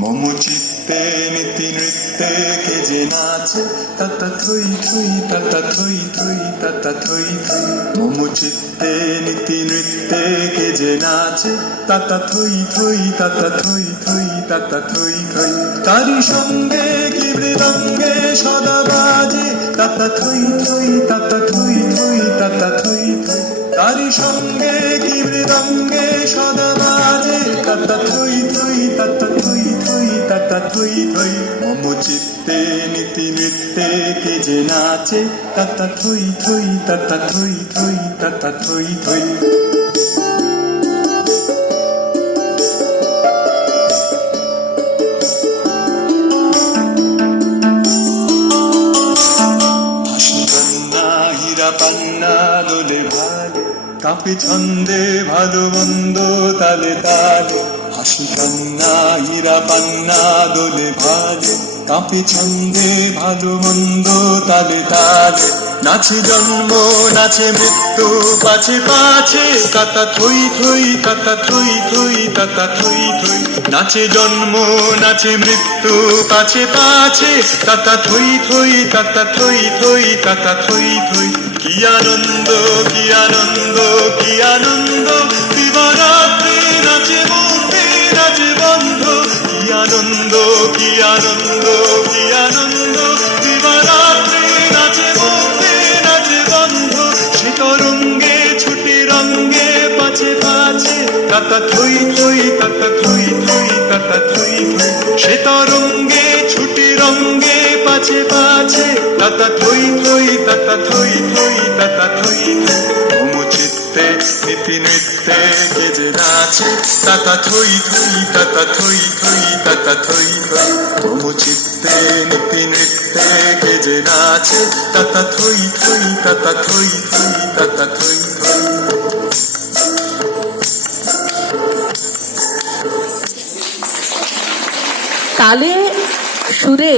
মম চিত্তে নীতি নৃত্যে কে যে নাচে তাতা থই থই তাতা থই থই তাতা থই থই। মম চিত্তে নীতি নৃত্যে কে যে নাচে তাতা থই থই তাতা থই থই তাতা থই থই। তারি সঙ্গে কি মৃদঙ্গে সদা বাজে তাতা থই থই তাতা থই থই তাতা থই থই। তারি সঙ্গে কি মৃদঙ্গে সদা বাজে তাতা থই থই তাতা থই থই তাতা থই থই। মম চিত্তে নীতি নৃত্যে কে যে নাচে তাতা থই থই তাতা থই থই তাতা থই থই। পান্না দোলে ভালে কাঁপে ছন্দে ভালো মন্দ তালে তালে। হাসি পান্না হীরা পান্না দোলে ভালে কাঁপে ছন্দে ভালো মন্দ তালে তালে। নাচে জন্ম নাচে মৃত্যু পাছে পাছে তাতা থই থই তাতা থই থই তাতা থই থই। নাচে জন্ম নাচে মৃত্যু পাছে পাছে তাতা থই থই তাতা থই থই তাতা থই থই। কি আনন্দ কি আনন্দ কি আনন্দ দিবারাত্রি নাচে বন্ধে নাচে বন্ধ। কি আনন্দ কি আনন্দ কি আনন্দ দিবারাত্রি নাচে বন্ধে নাচে বন্ধ। সে তরঙ্গে ছুটে রঙ্গে পাছে পাছে তাতা থই থই তাতা থই থই তাতা থই থই। সে তরঙ্গে ছুটে রঙ্গে পাছে পাছে তাতা থই থই তাতা থই থই তাতা থই থই। মম চিত্তে নীতি নৃত্যে কে যে নাচে তাতা থই থই তাতা থই থই তাতা থই থই। মম চিত্তে নীতি নৃত্যে কে যে নাচে তাতা থই থই তাতা থই থই তাতা থই থই। তালে সুরে